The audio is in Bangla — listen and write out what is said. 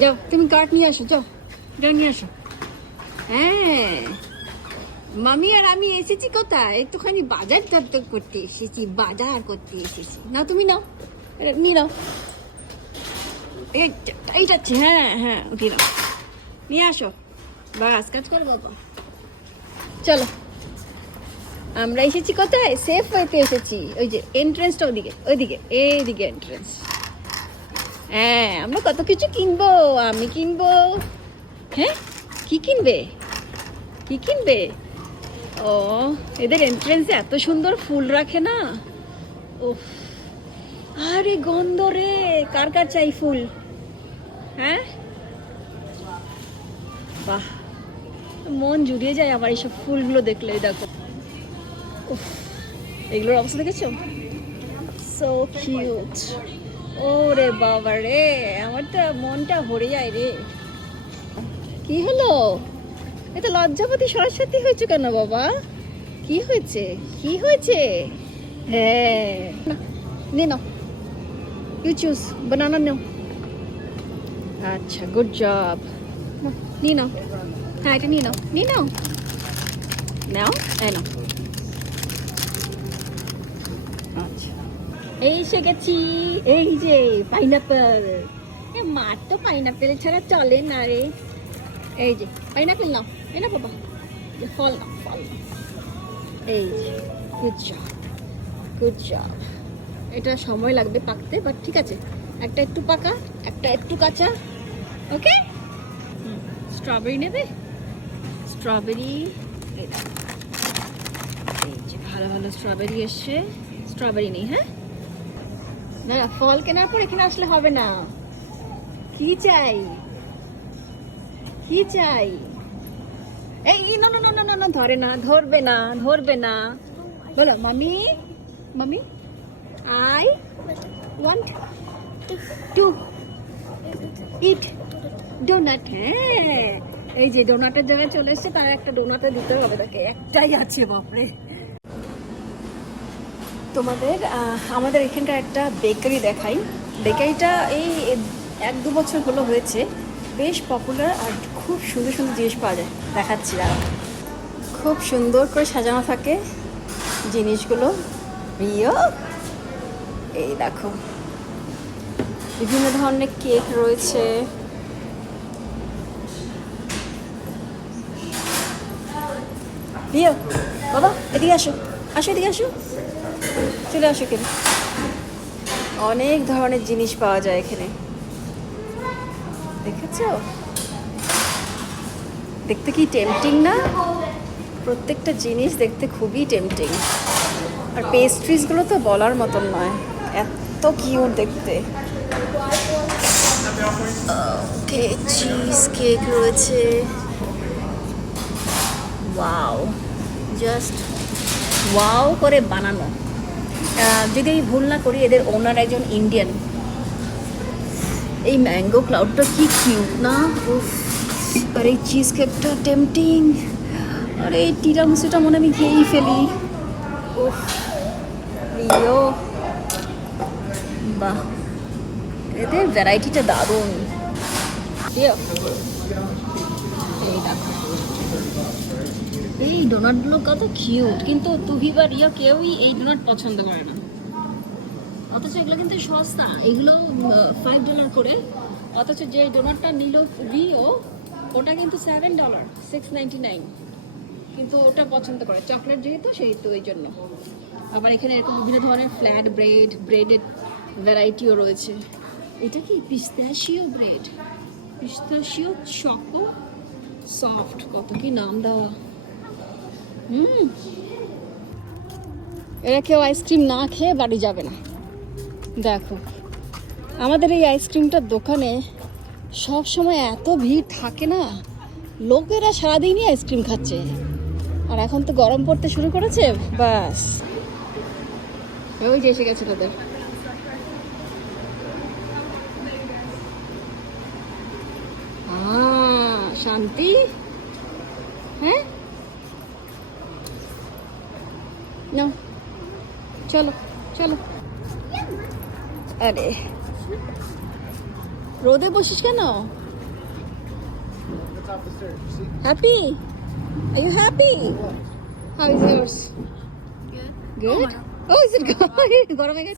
যাও তুমি কার্ড নিয়ে আসো, যাও যাও নিয়ে আসো। হ্যাঁ, মামি আর আমি এসেছি কোথায়, একটুখানি বাজার দর করতে এসেছি, বাজার করতে এসেছি। নাও তুমি নাও, এটা নিয়ে নাও। এইটা আছে, হ্যাঁ হ্যাঁ উঠিয়ে নাও, নিয়ে আসো। বাস কাজ করে বাবা। চলো, আমরা এসেছি কোথায়, সেফ ওয়েতে এসেছি। ওই যে এন্ট্রেন্সটা ওদিকে, ওইদিকে, এইদিকে এন্ট্রেন্স। হ্যাঁ, আমরা কত কিছু কিনবো, আমি কিনবো। হ্যাঁ, কি কিনবে, কি কিনবে? ও, এদের এন্ট্রেন্সে এত সুন্দর ফুল রাখে না। ওফ, আরে গন্ধ রে, কার কার চাই ফুল? হ্যাঁ, বাহ, মন জুড়িয়ে যায় আমার এইসব ফুলগুলো দেখলে। দেখো, উফ, এগুলোর অবস্থা দেখেছো, সো কিউট। ওরে বাবা রে, আমার তো মনটা ভরে যায় রে। কি হলো, এত লজ্জাপতি সরস্বতী হয়েছে কেন বাবা? কি হয়েছে, কি হয়েছে? হ্যাঁ, নে নাও, ইউ চুজ বানানা নাও। আচ্ছা, গুড জব, নিয়ে নাও। হ্যাঁ, এটা নিয়ে নাও, নিয়ে নাও, নাও, এই নাও। আচ্ছা, এই এসে গেছি, এই যে পাইনাপেল। মার তো পাইনাপেল ছাড়া চলে না রে। এই যে পাইনাপেল নাও, এই না বাবা, ফল নাও, ফল নাও। এই যে, গুড জব, গুড জব। এটা সময় লাগবে পাকতে, বাট ঠিক আছে। একটা একটু পাকা, একটা একটু কাঁচা। ওকে, স্ট্রবেরি নেবে? স্ট্রবেরি, এই যে ভালো ভালো স্ট্রবেরি এসছে। স্ট্রবেরি নেই? হ্যাঁ, না ফল কেনার পর এখানে আসলে হবে না। কি চাই, কি চাই? এই না না না না না, ধরে না, ধরবে না, ধরবে না। বলো মামি, মামি I want to eat donut. হ্যাঁ, এই যে ডোনাটের জায়গায় চলে এসছে, তার একটা ডোনাটে দিতে হবে তাকে, একটাই আছে। বাপরে, তোমাদের আমাদের এখানকার একটা বেকারি দেখাই। বেকারিটা এই 1-2 বছর হলো হয়েছে, বেশ পপুলার, আর খুব সুন্দর সুন্দর জিনিস পাওয়া যায়। দেখাচ্ছি, আর খুব সুন্দর করে সাজানো থাকে জিনিসগুলো। প্রিয়, এই দেখো, বিভিন্ন ধরনের কেক রয়েছে। প্রিয় বাবা, এদিকে আসো, আসো এদিকে আসো, চলে আসো। কেন, অনেক ধরনের জিনিস পাওয়া যায় এখানে, দেখেছো? দেখতে কি টেম্পটিং না? প্রত্যেকটা জিনিস দেখতে খুবই টেম্পটিং। আর পেস্ট্রিজগুলো তো বলার মতন নয়, এত কিউট দেখতে। ওকে, চিজ কেক রয়েছে। ওয়াও, জাস্ট ওয়াও করে বানানো। যদি আমি ভুল না করি, এদের ওনার একজন ইন্ডিয়ান। এই ম্যাঙ্গো ক্লাউডটা কি কিউট না? উফ, আর এই চিজ কেকটা টেম্পটিং। আর এই টিরামিসুটা মনে আমি খেয়েই ফেলি। উফ, প্রিয়, বাহ, এদের ভ্যারাইটিটা দারুণ। প্রিয়, এই দেখো, এই ডোনাটগুলো কত কিউট, কিন্তু তুহি বা রিয়া কেউই এই ডোনাট পছন্দ করে না। অথচ এগুলো কিন্তু সস্তা, এগুলো $5 করে। অথচ যে ডোনাটটা নিল রিও, ওটা কিন্তু $7, $6.99। কিন্তু ওটা পছন্দ করে, চকলেট যেহেতু, সেই তো এই জন্য। আবার এখানে এরকম বিভিন্ন ধরনের ফ্ল্যাট ব্রেড, ব্রেডের ভ্যারাইটিও রয়েছে। এটা কি পিস্তাশিও ব্রেড, পিস্তাশিও চকো সফট, কত কি নাম দেওয়া। এরা কেউ আইসক্রিম না খেয়ে বাড়ি যাবে না। দেখো, আমাদের এই আইসক্রিমটার দোকানে সব সময় এত ভিড় থাকে না, লোকেরা সারাদিনই আইসক্রিম খাচ্ছে। আর এখন তো গরম পড়তে শুরু করেছে, বাস ওই যে এসে গেছে তাদের। শান্তি, হ্যাঁ, না চলো চলো। আরে রোদে বসিস কেন? top the stairs. You see? Happy? Are you happy? How is yours? Good. Good? Oh, is it good? গরমে গেছে